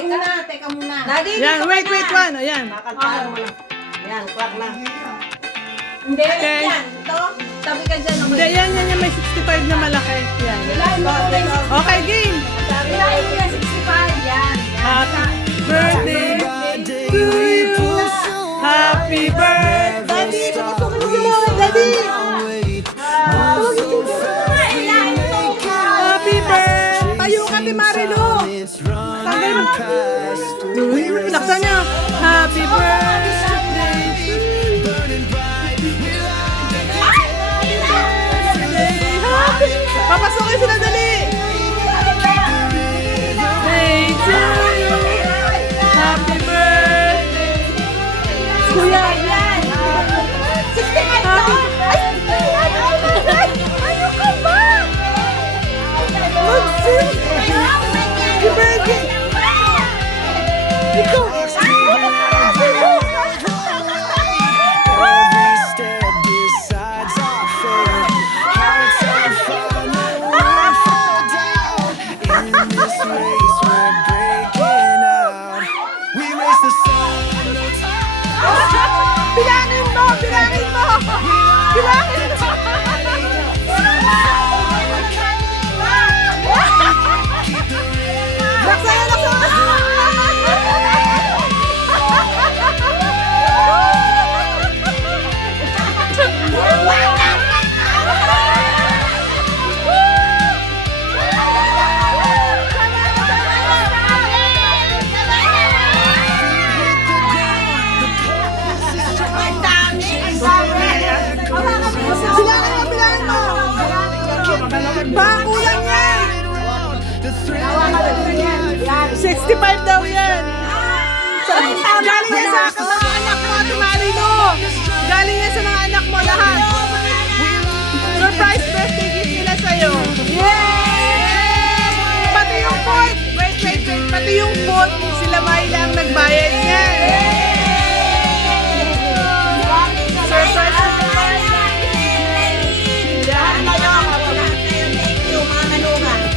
Teka muna. Yan, wait, one. Ayan. Kakantahan mo lang. Yan, clap na. Hindi, Okay. yan. Ito, tabi ka dyan. Hindi, yan, may 65 na malaki. Yan. Okay, game. Ilahin mo yung 65. Yan. Happy birthday to you. Happy birthday. Daddy, papasukin mo si Lola, Daddy. Happy birthday. Tayo ka, Ate Marilu. Tanggal mo. Laksan niyo. Happy birthday. Papasukin sila, dali. Birthday to you. Happy birthday. Kuya. Yan. 65 to. Happy. Ano ka ba? Happy birthday. Ikaw. Every step decides our fate. Hearts on fire, no one fall down. In this race, we're breaking out. We race the sun, no time. Bilangin mo. Bilangin mo. Laksan. Bilangin mo. Baka kulang yan. The thrill 65 daw yan. Galing yan sa mga anak mo, Ate Marino. Galing yan sa mga anak mo lahat. Surprise birthday gift nila sa'yo. Yay! Pati yung food. Wait. Pati yung food, sila Myla ang nagbayad yan. Surprise.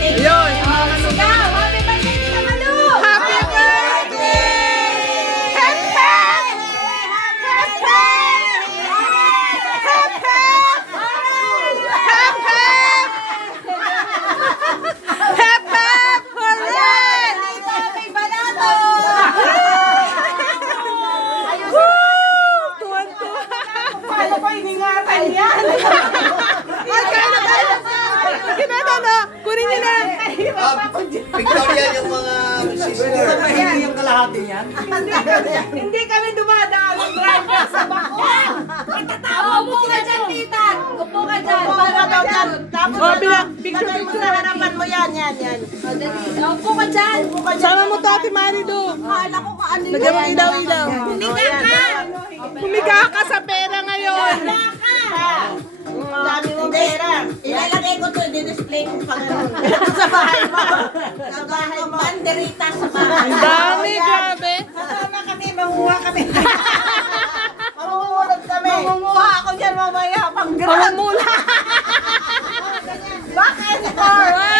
Ayun, sa mga manugang. Happy birthday! Hep, hep! Hep, hep! Hep, hep! Hep, hep! Hep, hep! Hooray! Woo! Tuwan-tuwa. Paano ko iningatan yan? Ay, kaya na tayo. Ginano, no? Kunin niyo na. Victoria yung mga sister. Hindi yung kalahati yan. Hindi kami dumadaan ng driver sa bako. Upo ka dyan, tita. Upo ka dyan. Para daw dyan. Tapos Oh, bilang, picture, lagay mo picture. sa harapan mo yan. Upo ka dyan. Sama mo to, Ate Marilu. Akala ko kung ano Lagyan mo ilaw-ilaw. Humiga ka. Humiga ka sa pera ngayon. Ang dami mong pera. Ilalagay ko to, di-display ko pa gano'n. Sa bahay mo. Sa bahay mo. Banderita sa bahay. Ang dami, grabe. Kasama kami, manguha kami. Mamumulog kami. Mangunguha ako dyan mamaya. Pang-grab. Pamumula. Bakit? Alright.